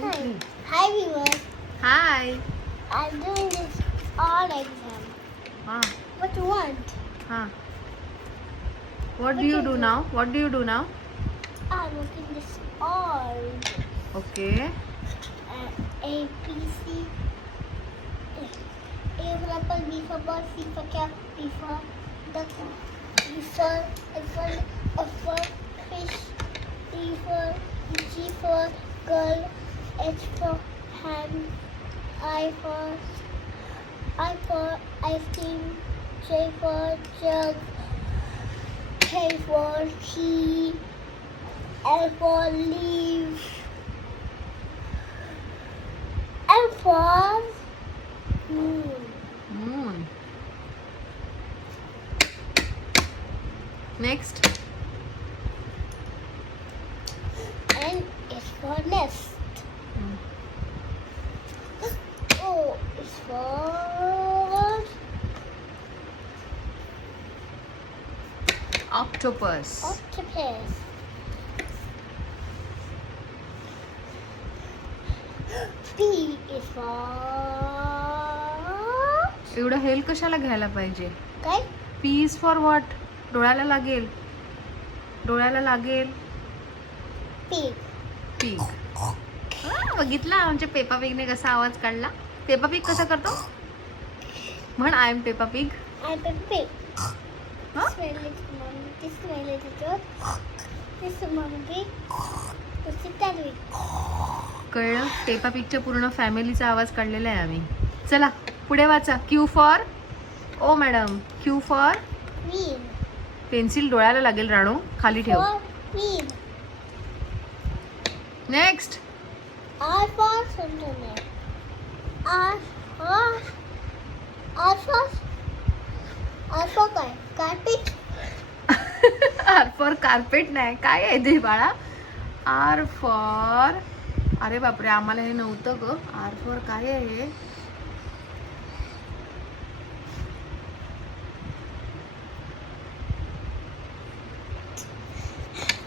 Hi. Hi, everyone. Hi. I'm doing this all exam. Ah. What you want? Huh. What, what do you do, do now? What do you do now? I'm looking this all. Okay. Uh, A, B, C. A for apple, B for ball, C for cat, D for duck, D for elephant, F for fish, D for G for girl. H for hand, I for I for ice cream, J for jug, K for key, L for leaf. M for moon. moon next And it's for nest. Octopus. Octopus. P is for एवढं हेल कशाला घ्यायला पाहिजे? काय? P is for what डोळ्याला लागेल. डोळ्याला लागेल. Pig. पीक बघितला? आमच्या पेपा पिगने कसा आवाज काढला? पेपा पिग कसा करतो? म्हण I am Peppa Pig it that way? कळलं? पेपा पिगच्या पूर्ण फॅमिलीचा आवाज काढलेला आहे आम्ही. चला पुढे वाचा. Q for O madam Q for. Pencil डोळ्याला लागेल राणू. खाली ठेव. Next R for R for carpet नाही. काय आहे ते बाळा? आर फॉर अरे बापरे आम्हाला हे नव्हतं ग. आर फॉर काय आहे? हे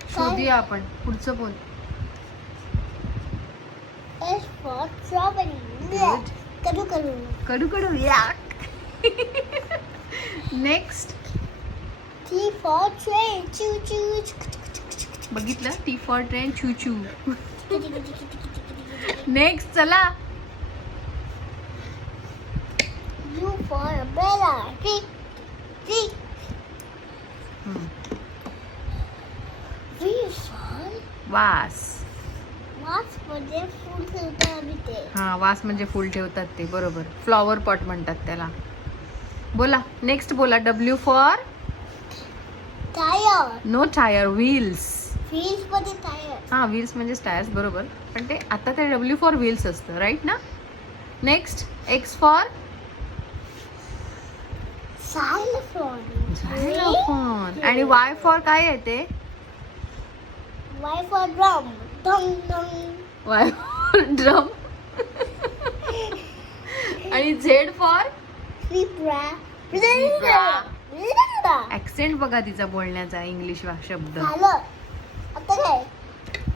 शोधूया आपण. पुढचं बोल. S for strawberry. Good. कडू कडू. कडू कडू या next T for train. Choo choo. बघितलं T for train choo choo next चला U for umbrella. Tick tick. हम्म. V for वास हा वास म्हणजे फुल ठेवतात ते बरोबर. फ्लॉवर पॉट म्हणतात त्याला. बोला नेक्स्ट बोला W for Tire. No tyre wheels Wheels मध्ये tire. हा व्हील्स म्हणजे टायर्स बरोबर. पण ते आता ते डब्ल्यू फॉर व्हील्स असतं राईट ना? नेक्स्ट एक्स फॉर आणि वाय फॉर काय येते Y for drum. Y for drum आणि झेड फॉर. ऍक्सेंट बघा तिचा बोलण्याचा इंग्लिश शब्द.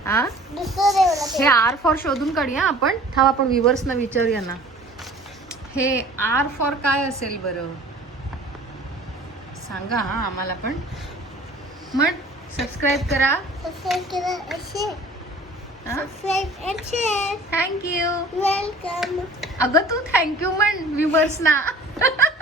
हा हे आर फॉर शोधून काढूया आपण. थांब आपण विवर्सना विचारूया ना. हे आर फॉर काय असेल बरं? सांगा हा आम्हाला पण. म्हण सबस्क्राईब करा. सबस्क्राईब केलं थँक्यू वेलकम अगं तू थँक्यू म्हण विवर्सना